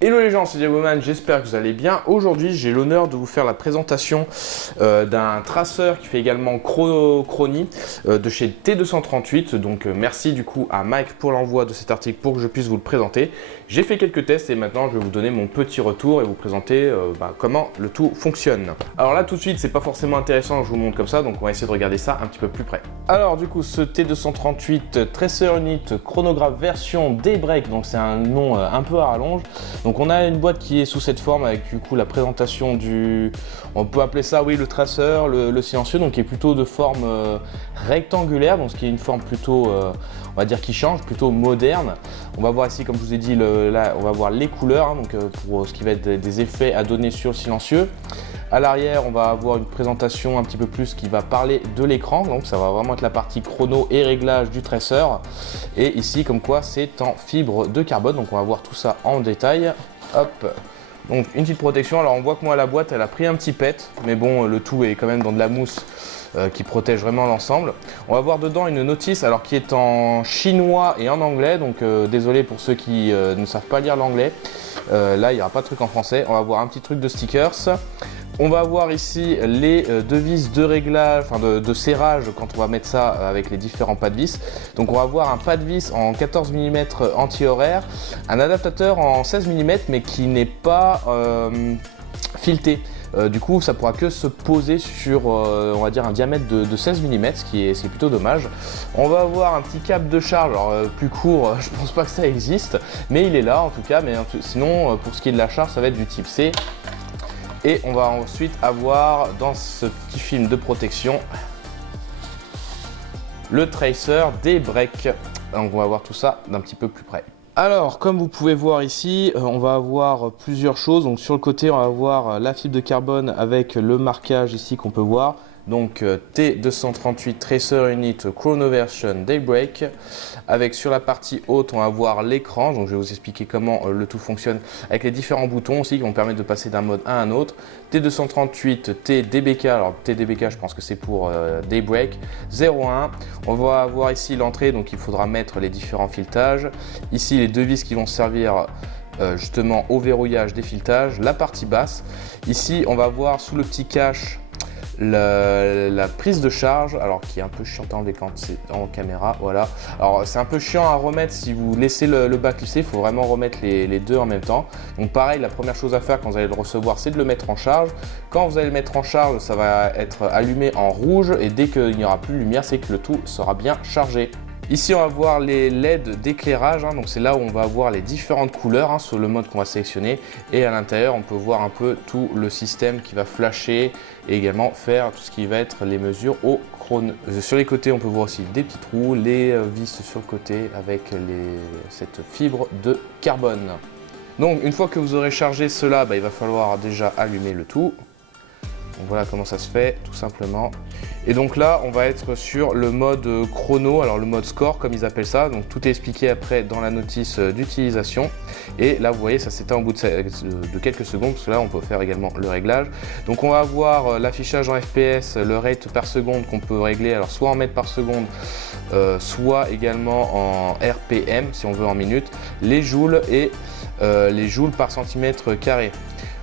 Hello les gens, c'est Diagoman, j'espère que vous allez bien. Aujourd'hui, j'ai l'honneur de vous faire la présentation d'un traceur qui fait également chronie de chez T238. Donc merci du coup à Mike pour l'envoi de cet article pour que je puisse vous le présenter. J'ai fait quelques tests et maintenant je vais vous donner mon petit retour et vous présenter comment le tout fonctionne. Alors là tout de suite, c'est pas forcément intéressant, je vous montre comme ça, donc on va essayer de regarder ça un petit peu plus près. Alors du coup, ce T238 Tracer Unit chronographe version Daybreak, donc c'est un nom un peu à rallonge. Donc on a une boîte qui est sous cette forme avec du coup la présentation du, on peut appeler ça oui le traceur, le silencieux, donc qui est plutôt de forme rectangulaire, donc ce qui est une forme plutôt, on va dire qui change, plutôt moderne. On va voir ici, comme je vous ai dit, là on va voir les couleurs, hein, donc pour ce qui va être des effets à donner sur le silencieux. À l'arrière, on va avoir une présentation un petit peu plus qui va parler de l'écran, donc ça va vraiment être la partie chrono et réglage du traceur. Et ici, comme quoi, c'est en fibre de carbone, donc on va voir tout ça en détail. Hop, donc une petite protection. Alors on voit que moi la boîte, elle a pris un petit pet, mais bon, le tout est quand même dans de la mousse qui protège vraiment l'ensemble. On va voir dedans une notice, alors qui est en chinois et en anglais, donc désolé pour ceux qui ne savent pas lire l'anglais. Là, il n'y aura pas de truc en français. On va voir un petit truc de stickers. On va voir ici les devises de réglage, enfin de serrage quand on va mettre ça avec les différents pas de vis. Donc on va voir un pas de vis en 14 mm anti-horaire, un adaptateur en 16 mm mais qui n'est pas fileté. Du coup, ça pourra que se poser sur, on va dire, un diamètre de 16 mm, ce qui est plutôt dommage. On va avoir un petit câble de charge, alors plus court, je pense pas que ça existe, mais il est là en tout cas. Mais sinon, pour ce qui est de la charge, ça va être du type C. Et on va ensuite avoir dans ce petit film de protection le tracer Daybreak. Donc on va voir tout ça d'un petit peu plus près. Alors, comme vous pouvez voir ici, on va avoir plusieurs choses. Donc sur le côté, on va avoir la fibre de carbone avec le marquage ici qu'on peut voir. Donc T238 Tracer Unit Chrono Version Daybreak. Avec sur la partie haute, on va voir l'écran. Donc je vais vous expliquer comment le tout fonctionne avec les différents boutons aussi qui vont permettre de passer d'un mode à un autre. T238 TDBK. Alors TDBK, je pense que c'est pour Daybreak 01. On va avoir ici l'entrée, donc il faudra mettre les différents filetages. Ici les deux vis qui vont servir justement au verrouillage des filetages. La partie basse. Ici, on va voir sous le petit cache la prise de charge, alors qui est un peu chiante à enlever quand c'est en caméra, voilà. Alors c'est un peu chiant à remettre si vous laissez le bas glisser, il faut vraiment remettre les deux en même temps. Donc pareil, la première chose à faire quand vous allez le recevoir, c'est de le mettre en charge. Quand vous allez le mettre en charge, ça va être allumé en rouge et dès qu'il n'y aura plus de lumière, c'est que le tout sera bien chargé. Ici, on va voir les LED d'éclairage, hein, donc c'est là où on va voir les différentes couleurs hein, sur le mode qu'on va sélectionner. Et à l'intérieur, on peut voir un peu tout le système qui va flasher et également faire tout ce qui va être les mesures au chrono. Sur les côtés, on peut voir aussi des petits trous, les vis sur le côté avec cette fibre de carbone. Donc, une fois que vous aurez chargé cela, il va falloir déjà allumer le tout. Donc voilà comment ça se fait, tout simplement. Et donc là, on va être sur le mode chrono, alors le mode score comme ils appellent ça. Donc tout est expliqué après dans la notice d'utilisation. Et là, vous voyez, ça s'éteint au bout de quelques secondes, parce que là, on peut faire également le réglage. Donc on va avoir l'affichage en FPS, le rate par seconde qu'on peut régler, alors soit en mètres par seconde, soit également en RPM, si on veut en minutes, les joules et les joules par centimètre carré.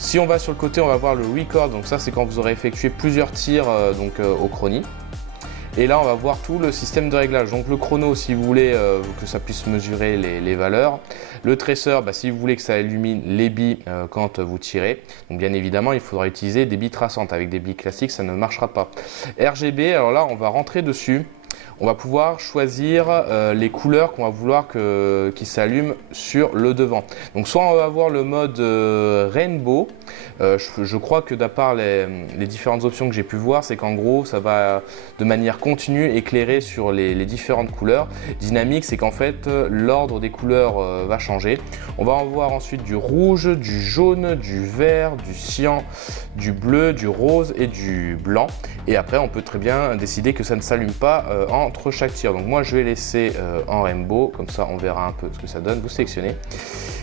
Si on va sur le côté, on va voir le record, donc ça c'est quand vous aurez effectué plusieurs tirs au chronie. Et là on va voir tout le système de réglage, donc le chrono si vous voulez que ça puisse mesurer les valeurs. Le tracer, si vous voulez que ça illumine les billes quand vous tirez. Donc bien évidemment il faudra utiliser des billes traçantes, avec des billes classiques ça ne marchera pas. RGB, alors là on va rentrer dessus. On va pouvoir choisir les couleurs qu'on va vouloir qui s'allument sur le devant. Donc soit on va avoir le mode rainbow. Je crois que d'après les différentes options que j'ai pu voir, c'est qu'en gros ça va de manière continue éclairer sur les différentes couleurs. Dynamique, c'est qu'en fait l'ordre des couleurs va changer. On va en voir ensuite du rouge, du jaune, du vert, du cyan, du bleu, du rose et du blanc. Et après on peut très bien décider que ça ne s'allume pas en entre chaque tir. Donc moi je vais laisser en rainbow, comme ça on verra un peu ce que ça donne. Vous sélectionnez.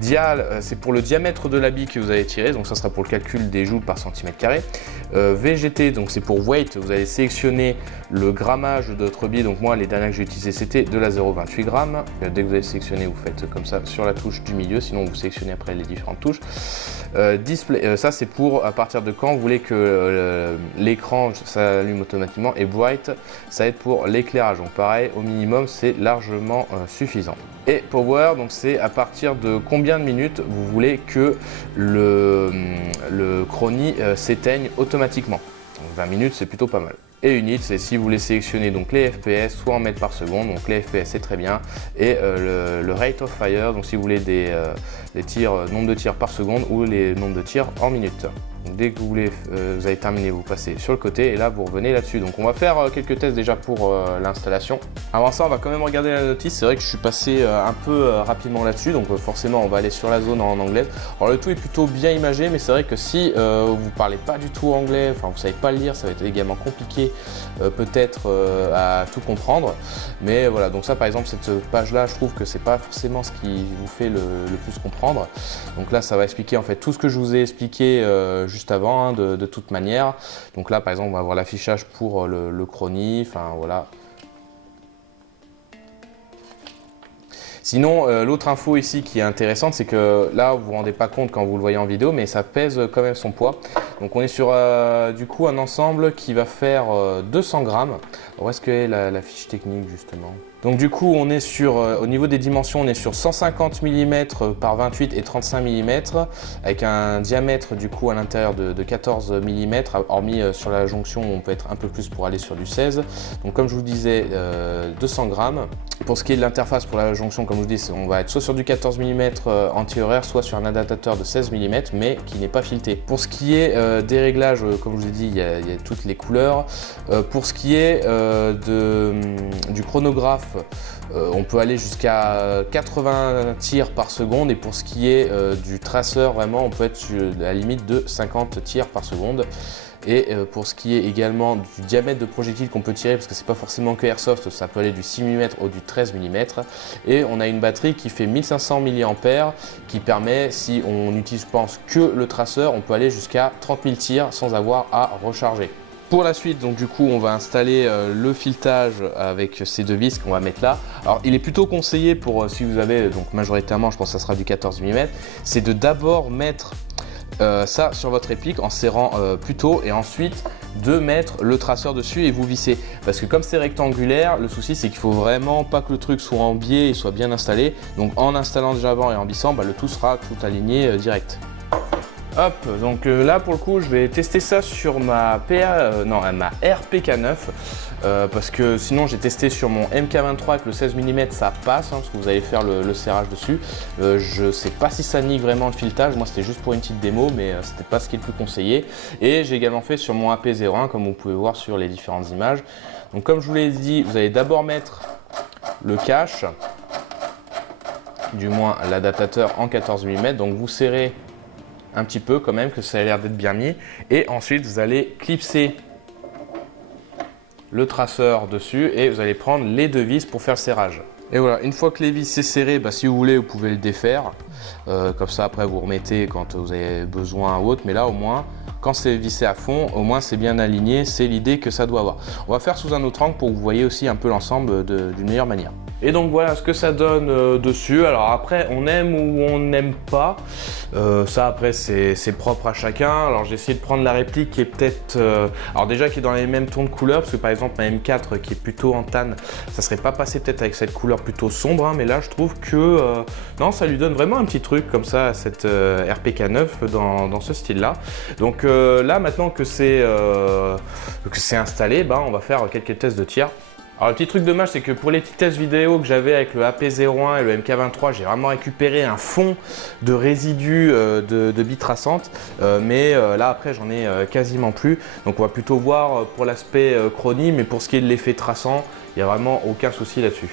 Dial, c'est pour le diamètre de la bille que vous allez tirer, donc ça sera pour le calcul des joules par centimètre carré. VGT, donc c'est pour weight, vous allez sélectionner le grammage de votre bille. Donc moi les dernières que j'ai utilisées c'était de la 0,28 grammes. Dès que vous avez sélectionné, vous faites comme ça sur la touche du milieu, sinon vous sélectionnez après les différentes touches. Display, ça c'est pour à partir de quand vous voulez que l'écran s'allume automatiquement, et bright, ça aide pour l'éclairage. Donc pareil, au minimum c'est largement suffisant. Et power, donc c'est à partir de combien de minutes vous voulez que le chronie s'éteigne automatiquement. Donc 20 minutes c'est plutôt pas mal. Et unit, c'est si vous voulez sélectionner donc les FPS, soit en mètres par seconde, donc les FPS c'est très bien, et le rate of fire, donc si vous voulez des tirs, nombre de tirs par seconde ou les nombres de tirs en minutes. Donc dès que vous voulez, vous avez terminé, vous passez sur le côté et là vous revenez là-dessus. Donc on va faire quelques tests déjà pour l'installation. Avant ça, on va quand même regarder la notice. C'est vrai que je suis passé un peu rapidement là-dessus, donc forcément on va aller sur la zone en anglaise. Alors le tout est plutôt bien imagé, mais c'est vrai que si vous parlez pas du tout anglais, enfin vous savez pas le lire, ça va être également compliqué peut-être à tout comprendre. Mais voilà, donc ça par exemple cette page-là, je trouve que c'est pas forcément ce qui vous fait le plus comprendre. Donc là ça va expliquer en fait tout ce que je vous ai expliqué juste avant, hein, de toute manière. Donc là par exemple on va avoir l'affichage pour le chronie, enfin voilà. Sinon, l'autre info ici qui est intéressante, c'est que là, vous ne vous rendez pas compte quand vous le voyez en vidéo, mais ça pèse quand même son poids. Donc on est sur du coup un ensemble qui va faire 200 grammes. Où est-ce qu'est la fiche technique justement? Donc du coup, on est sur, au niveau des dimensions, on est sur 150 mm par 28 et 35 mm, avec un diamètre du coup à l'intérieur de 14 mm, hormis sur la jonction, on peut être un peu plus pour aller sur du 16. Donc comme je vous disais, 200 grammes. Pour ce qui est de l'interface pour la jonction, comme je vous dis, on va être soit sur du 14 mm anti-horaire, soit sur un adaptateur de 16 mm, mais qui n'est pas fileté. Pour ce qui est des réglages, comme je vous ai dit, il y a toutes les couleurs. Pour ce qui est du chronographe, on peut aller jusqu'à 80 tirs par seconde, et pour ce qui est du traceur, vraiment on peut être sur la limite de 50 tirs par seconde. Et pour ce qui est également du diamètre de projectile qu'on peut tirer, parce que c'est pas forcément que Airsoft, ça peut aller du 6 mm au du 13 mm. Et on a une batterie qui fait 1500 mAh, qui permet, si on n'utilise pas que le traceur, on peut aller jusqu'à 30 000 tirs sans avoir à recharger. Pour la suite, donc du coup, on va installer le filetage avec ces deux vis qu'on va mettre là. Alors, il est plutôt conseillé pour, si vous avez, donc majoritairement, je pense que ça sera du 14 mm, c'est de d'abord mettre ça sur votre réplique en serrant plus tôt, et ensuite de mettre le traceur dessus et vous vissez. Parce que comme c'est rectangulaire, le souci c'est qu'il faut vraiment pas que le truc soit en biais et soit bien installé. Donc en installant déjà avant et en vissant, le tout sera tout aligné direct. Hop, donc là pour le coup je vais tester ça sur ma ma RPK9 parce que sinon j'ai testé sur mon MK23 avec le 16 mm, ça passe parce que vous allez faire le serrage dessus. Je sais pas si ça nique vraiment le filetage, moi c'était juste pour une petite démo, mais c'était pas ce qui est le plus conseillé. Et j'ai également fait sur mon AP01 comme vous pouvez voir sur les différentes images. Donc comme je vous l'ai dit, vous allez d'abord mettre le cache, du moins l'adaptateur en 14 mm, donc vous serrez un petit peu quand même, que ça a l'air d'être bien mis, et ensuite vous allez clipser le traceur dessus et vous allez prendre les deux vis pour faire le serrage. Et voilà, une fois que les vis c'est serré, si vous voulez vous pouvez le défaire, comme ça après vous remettez quand vous avez besoin ou autre, mais là au moins quand c'est vissé à fond, au moins c'est bien aligné, c'est l'idée que ça doit avoir. On va faire sous un autre angle pour que vous voyez aussi un peu l'ensemble d'une meilleure manière. Et donc voilà ce que ça donne dessus. Alors après on aime ou on n'aime pas, ça après c'est propre à chacun. Alors j'ai essayé de prendre la réplique qui est peut-être, alors déjà qui est dans les mêmes tons de couleur, parce que par exemple ma M4 qui est plutôt en tan, ça serait pas passé peut-être avec cette couleur plutôt sombre, hein, mais là je trouve que non, ça lui donne vraiment un petit truc comme ça à cette RPK9 dans ce style là. Donc là maintenant que c'est installé, on va faire quelques tests de tir. Alors le petit truc dommage, c'est que pour les petits tests vidéo que j'avais avec le AP01 et le MK23, j'ai vraiment récupéré un fond de résidus de billes traçantes, mais là après j'en ai quasiment plus. Donc on va plutôt voir pour l'aspect chronie, mais pour ce qui est de l'effet traçant, il n'y a vraiment aucun souci là-dessus.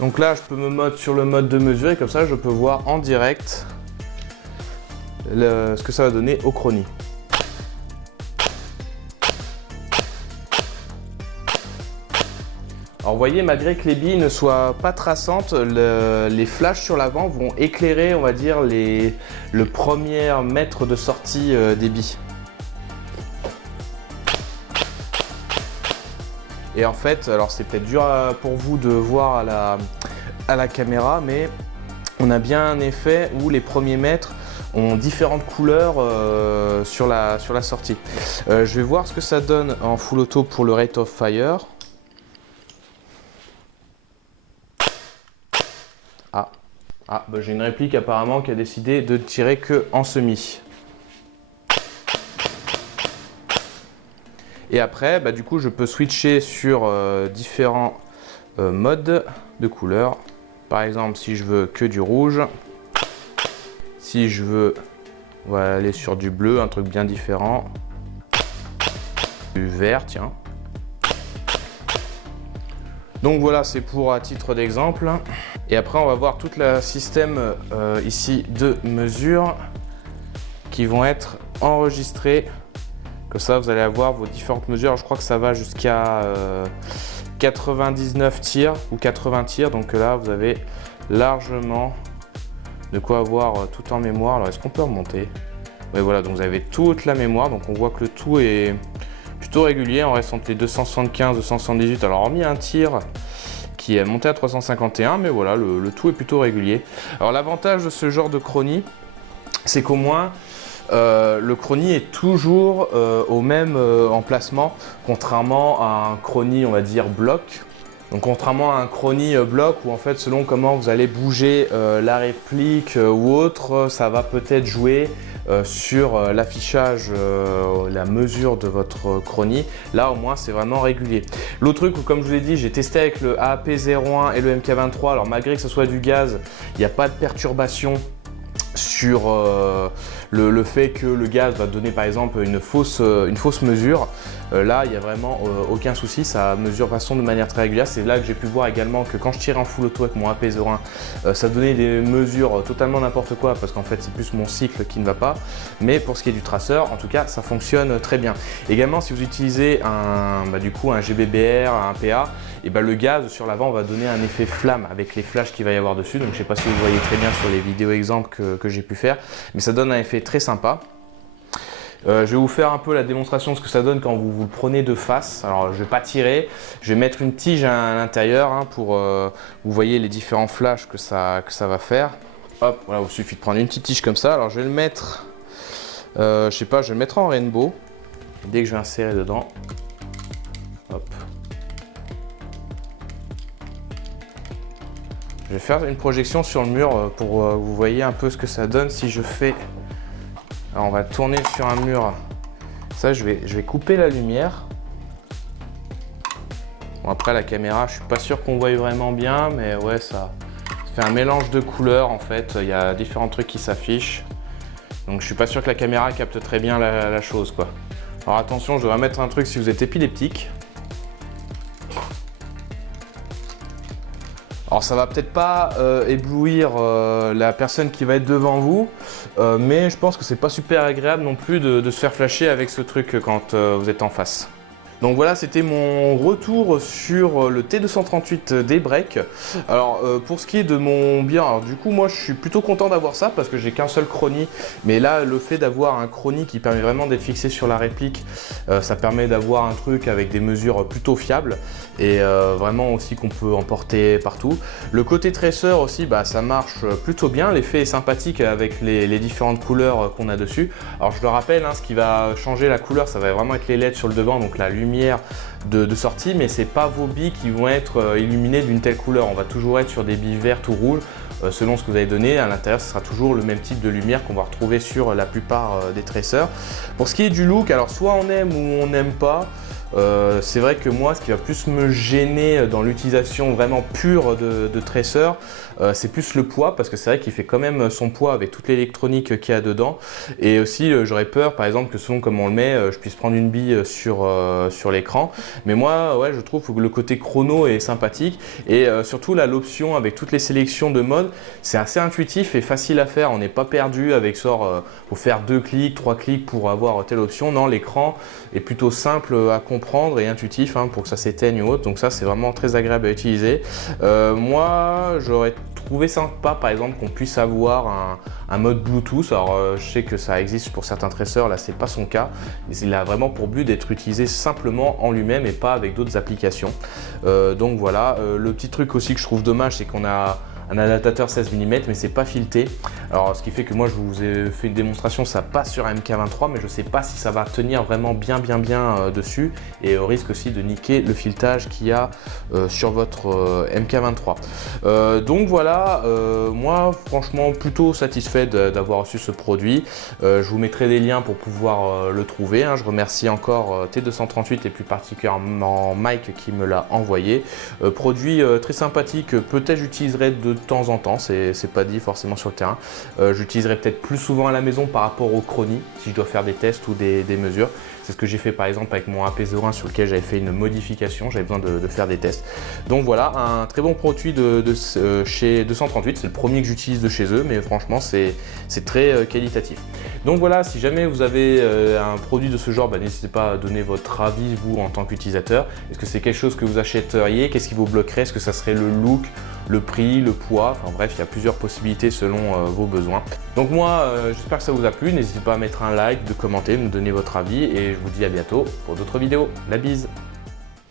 Donc là je peux me mettre sur le mode de mesure et comme ça je peux voir en direct ce que ça va donner au chronie. Alors vous voyez, malgré que les billes ne soient pas traçantes, les flashs sur l'avant vont éclairer, on va dire, le premier mètre de sortie des billes. Et en fait, alors c'est peut-être dur pour vous de voir à la caméra, mais on a bien un effet où les premiers mètres ont différentes couleurs sur la sortie. Je vais voir ce que ça donne en full auto pour le rate of fire. Bah j'ai une réplique apparemment qui a décidé de tirer que en semi. Et après, bah, du coup, je peux switcher sur différents modes de couleurs. Par exemple, si je veux que du rouge, si je veux, on va aller sur du bleu, un truc bien différent, du vert, tiens. Donc voilà, c'est pour à titre d'exemple. Et après, on va voir tout le système ici de mesures qui vont être enregistrées. Comme ça, vous allez avoir vos différentes mesures. Je crois que ça va jusqu'à 99 tirs ou 80 tirs. Donc là, vous avez largement de quoi avoir tout en mémoire. Alors, est-ce qu'on peut remonter? Oui, voilà, donc vous avez toute la mémoire. Donc on voit que le tout est plutôt régulier. On reste entre les 275 et 278. Alors, hormis un tir qui est monté à 351, mais voilà, le tout est plutôt régulier. Alors, l'avantage de ce genre de chronie, c'est qu'au moins, le chronie est toujours au même emplacement, contrairement à un chronie, on va dire, bloc. Donc contrairement à un chronie bloc où en fait selon comment vous allez bouger la réplique ou autre, ça va peut-être jouer sur l'affichage, la mesure de votre chronie. Là au moins c'est vraiment régulier. L'autre truc, comme je vous l'ai dit, j'ai testé avec le AAP01 et le MK23. Alors malgré que ce soit du gaz, il n'y a pas de perturbation sur le fait que le gaz va donner par exemple une fausse mesure. Là il n'y a vraiment aucun souci, ça mesure de façon de manière très régulière. C'est là que j'ai pu voir également que quand je tirais en full auto avec mon AP01, ça donnait des mesures totalement n'importe quoi parce qu'en fait c'est plus mon cycle qui ne va pas. Mais pour ce qui est du traceur, en tout cas ça fonctionne très bien. Également si vous utilisez un GBBR, un PA, et le gaz sur l'avant va donner un effet flamme avec les flashs qu'il va y avoir dessus. Donc je ne sais pas si vous voyez très bien sur les vidéos exemples que j'ai pu faire, mais ça donne un effet très sympa. Je vais vous faire un peu la démonstration de ce que ça donne quand vous le prenez de face. Alors je ne vais pas tirer, je vais mettre une tige à l'intérieur pour vous voyez les différents flashs que ça va faire. Hop, voilà, il suffit de prendre une petite tige comme ça. Alors je vais le mettre, je sais pas, je vais le mettre en rainbow dès que je vais insérer dedans. Hop. Je vais faire une projection sur le mur pour que vous voyez un peu ce que ça donne si je fais. Alors on va tourner sur un mur. Ça, je vais couper la lumière. Bon, après la caméra, je suis pas sûr qu'on voit vraiment bien, mais ouais, ça fait un mélange de couleurs en fait. Il y a différents trucs qui s'affichent. Donc je suis pas sûr que la caméra capte très bien la chose quoi. Alors attention, je dois mettre un truc si vous êtes épileptique. Alors ça va peut-être pas éblouir la personne qui va être devant vous, mais je pense que c'est pas super agréable non plus de se faire flasher avec ce truc quand vous êtes en face. Donc voilà, c'était mon retour sur le T238 Daybreak. Alors pour ce qui est de mon bien, alors du coup moi je suis plutôt content d'avoir ça parce que j'ai qu'un seul chronie, mais là le fait d'avoir un chronie qui permet vraiment d'être fixé sur la réplique, ça permet d'avoir un truc avec des mesures plutôt fiables et vraiment aussi qu'on peut emporter partout. Le côté traceur aussi, ça marche plutôt bien, l'effet est sympathique avec les différentes couleurs qu'on a dessus. Alors je le rappelle, ce qui va changer la couleur, ça va vraiment être les LED sur le devant, donc la lumière de sortie, mais c'est pas vos billes qui vont être illuminées d'une telle couleur. On va toujours être sur des billes vertes ou rouges selon ce que vous avez donné. À l'intérieur, ce sera toujours le même type de lumière qu'on va retrouver sur la plupart des traceurs. Pour ce qui est du look, alors soit on aime ou on n'aime pas. C'est vrai que moi, ce qui va plus me gêner dans l'utilisation vraiment pure de tracer, c'est plus le poids, parce que c'est vrai qu'il fait quand même son poids avec toute l'électronique qu'il y a dedans. Et aussi, j'aurais peur, par exemple, que selon comment on le met, je puisse prendre une bille sur l'écran. Mais moi, ouais, je trouve que le côté chrono est sympathique. Et surtout, là, l'option avec toutes les sélections de mode, c'est assez intuitif et facile à faire. On n'est pas perdu avec faut faire 2 clics, 3 clics pour avoir telle option. Non, l'écran est plutôt simple à comprendre comprendre et intuitif pour que ça s'éteigne ou autre. Donc ça, c'est vraiment très agréable à utiliser. Moi, j'aurais trouvé sympa par exemple qu'on puisse avoir un mode Bluetooth. Alors je sais que ça existe pour certains traceurs, là c'est pas son cas. Il a vraiment pour but d'être utilisé simplement en lui-même et pas avec d'autres applications. Donc voilà, le petit truc aussi que je trouve dommage, c'est qu'on a un adaptateur 16 mm mais c'est pas fileté. Alors ce qui fait que moi je vous ai fait une démonstration, ça passe sur un MK23 mais je sais pas si ça va tenir vraiment bien dessus, et au risque aussi de niquer le filetage qu'il y a sur votre MK23. Donc voilà, moi franchement plutôt satisfait d'avoir reçu ce produit. Je vous mettrai des liens pour pouvoir le trouver. Je remercie encore T238 et plus particulièrement Mike qui me l'a envoyé. Produit très sympathique, peut-être j'utiliserai de temps en temps, c'est pas dit forcément sur le terrain. J'utiliserai peut-être plus souvent à la maison par rapport au Chronie si je dois faire des tests ou des mesures. C'est ce que j'ai fait par exemple avec mon AP01 sur lequel j'avais fait une modification, j'avais besoin de faire des tests. Donc voilà, un très bon produit de chez 238, c'est le premier que j'utilise de chez eux, mais franchement c'est très qualitatif. Donc voilà, si jamais vous avez un produit de ce genre, n'hésitez pas à donner votre avis vous en tant qu'utilisateur. Est-ce que c'est quelque chose que vous achèteriez? Qu'est-ce qui vous bloquerait? Est-ce que ça serait le look, le prix, le poids? Enfin bref, il y a plusieurs possibilités selon vos besoins. Donc moi, j'espère que ça vous a plu. N'hésitez pas à mettre un like, de commenter, de me donner votre avis et je vous dis à bientôt pour d'autres vidéos. La bise!